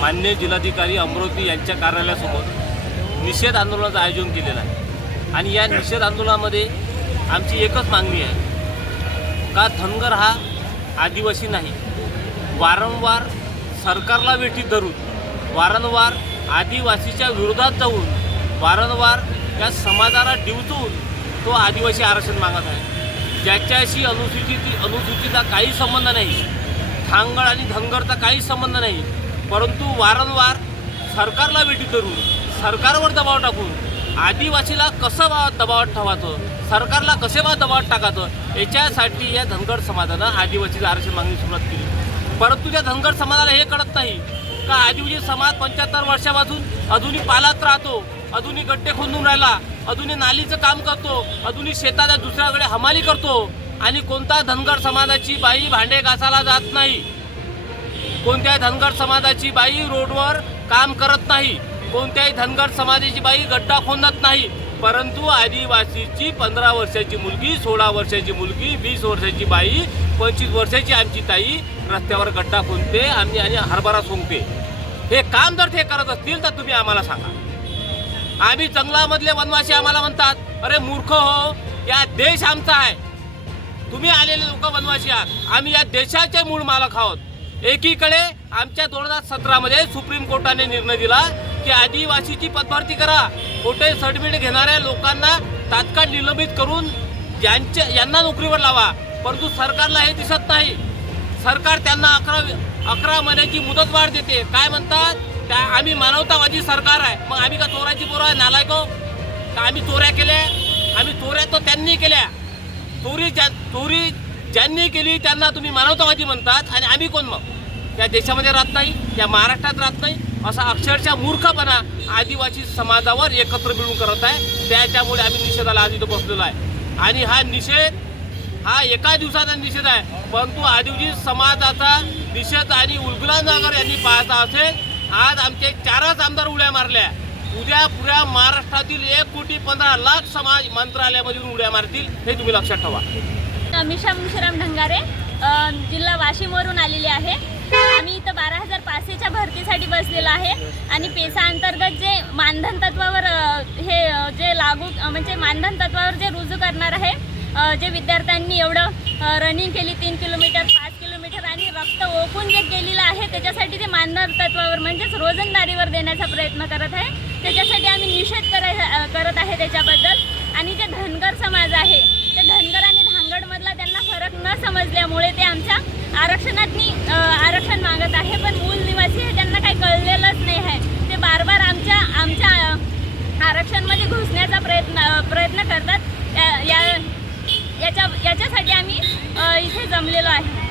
मान्य जिल्हाधिकारी अमरावती यांच्या कार्यालयासमोर निषेध आंदोलनाचं आयोजन केलेलं आहे. आणि या निषेध आंदोलनामध्ये आमची एकच मागणी आहे का धनगर हा आदिवासी नाही. वारंवार सरकारला वेठीत धरून वारंवार आदिवासीच्या विरोधात जाऊन वारंवार या समाजाला डिवचून तो आदिवासी आरक्षण मागत आहे. ज्याच्याशी अनुसूचित अनुसूचितचा काही संबंध नाही धांगड आणि धनगरचा काही संबंध नाही परंतु वारंवार सरकारला वेठीत धरून सरकारवर दबाव टाकून आदिवासीला कसं बा दबावात ठेवायचं सरकारला कसे बा दबावात टाकायचं याच्यासाठी या धनगर समाजानं आदिवासीला आरक्षण मागणी सुरुवात केली. परंतु त्या धनगर समाजाला हे कळत नाही का आदिवासी समाज पंच्याहत्तर वर्षापासून अजूनही पालात राहतो अजूनही गड्डे खोदून राहिला अजूनही नालीचं काम करतो अजूनही शेताच्या दुसऱ्याकडे हमाली करतो आणि कोणता धनगर समाजाची बाई भांडे घासायला जात नाही. कोणत्याही धनगर समाजाची बाई रोडवर काम करत नाही. कोणत्याही धनगर समाजाची बाई गड्डा खोदत नाही. परंतु आदिवासीची पंधरा वर्षाची मुलगी सोळा वर्षाची मुलगी वीस वर्षाची बाई पंचवीस वर्षाची आमची ताई रस्त्यावर गड्डा खोदते आम्ही आणि हरभरा सोंगते. हे काम जर ते करत असतील तर तुम्ही आम्हाला सांगा. आम्ही जंगलामधले वनवासी आम्हाला म्हणतात अरे मूर्ख हो या देश आमचा आहे. तुम्ही आलेले लोक वनवासी आहात. आम्ही या देशाचे मूळ मालक आहोत. एकीकडे आमच्या दोन हजार सतरामध्ये सुप्रीम कोर्टाने निर्णय दिला की आदिवासीची पदभरती करा. खोटे सर्टिफिकेट घेणाऱ्या लोकांना तात्काळ निलंबित करून ज्यांच्या यांना नोकरीवर लावा. परंतु सरकारला हे दिसत नाही. सरकार त्यांना अकरा अकरा महिन्याची मुदतवाढ देते. काय म्हणतात? त्या आम्ही मानवतावादी सरकार आहे. मग आम्ही का चोराची पोरं आहे? नालायको हो. का आम्ही चोऱ्या केल्या? आम्ही चोऱ्या तर त्यांनी केल्या. चोरी ज्या चोरी ज्यांनी केली त्यांना तुम्ही मानवतावादी म्हणतात. आणि आम्ही कोण मग? त्या देशामध्ये राहत नाही त्या महाराष्ट्रात राहत नाही. असा अक्षरशः मूर्खपणा आदिवासी समाजावर एकत्र मिळून करत आहे. त्याच्यामुळे आम्ही निषेधाला आज इथं बसलेलो आहे. आणि हा निषेध हा एका दिवसाचा निषेध आहे. परंतु आदिवासी समाजाचा निषेध आणि उलगुला उलगुलानगर यांनी पाहता असेल आज आमचे चारच आमदार उड्या मारल्या. उद्या पुऱ्या महाराष्ट्रातील एक कोटी पंधरा लाख समाज मंत्रालयामधून उड्या मारतील हे तुम्ही लक्षात ठेवा. मिशा मुशराम ढंगारे जिल्हा वाशिमवरून आलेली आहे. आम्ही इथं बारा हजार पाचशेच्या भरतीसाठी बसलेलो आहे. आणि पेसा अंतर्गत जे मानधन तत्वावर हे जे लागू म्हणजे मानधन तत्वावर जे रुजू करणार आहे जे विद्यार्थ्यांनी एवढं रनिंग केली तीन किलोमीटर पाच किलोमीटर आणि रक्त ओकून जे केलेलं आहे त्याच्यासाठी ते मानधन तत्वावर म्हणजेच रोजंदारीवर देण्याचा प्रयत्न करत आहे. त्याच्यासाठी आम्ही निषेध कराय करत आहे त्याच्याबद्दल. आणि जे धनगर समाज आहे ते धनगर आणि धांगडमधला त्यांना फरक न समजल्यामुळे ते आमच्या आरक्षणात मी आरक्षण मागत आहे. पण मूल निवासी हे त्यांना काही कळलेलंच नाही आहे. ते बार बार आमच्या आमच्या आरक्षणमध्ये घुसण्याचा प्रयत्न प्रयत्न करतात. या- या याच्या याच्यासाठी आम्ही इथे जमलेलो आहे.